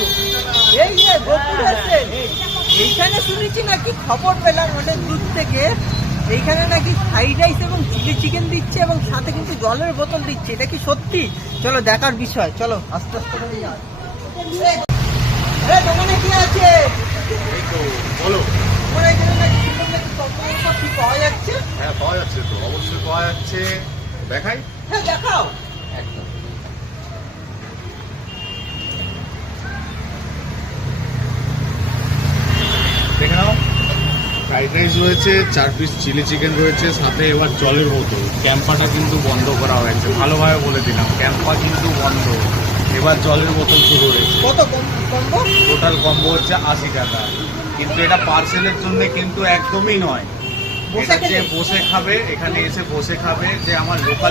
তো এই যে গোপুর আসছেন এইখানে শুনেছি নাকি খবর পেলাম অনেক দূর থেকে এইখানে নাকি ফ্রাইড রাইস এবং চিলি চিকেন দিচ্ছে এবং সাথে কিন্তু জলের বোতল দিচ্ছে। এটা কি সত্যি? চলো দেখার বিষয়, চলো আস্তে আস্তে করে যাই। দোকানে কি আছে? বলো। তোমার এখানে নাকি সুন্দর নাকি কম্বল কি পাওয়া যাচ্ছে? হ্যাঁ পাওয়া যাচ্ছে তো, অবশ্যই পাওয়া যাচ্ছে। দেখাই? হ্যাঁ দেখাও। একদম দেখে নাও। ফ্রাইড রাইস রয়েছে, 4 পিস চিলি চিকেন রয়েছে, সাথে এবার জলের বোতল। ক্যাম্পাটা কিন্তু বন্ধ করা হয়েছে, ভালোভাবে বলে দিলাম, ক্যাম্পা কিন্তু বন্ধ। এবার জলের বোতল শুরু হয়েছে। কত কম্বো? টোটাল কম্বো হচ্ছে 80 টাকা। কিন্তু এটা পার্সেলের জন্য কিন্তু একদমই নয়। বসে এটা যে বসে খাবে, এখানে এসে বসে খাবে, যে আমার লোকাল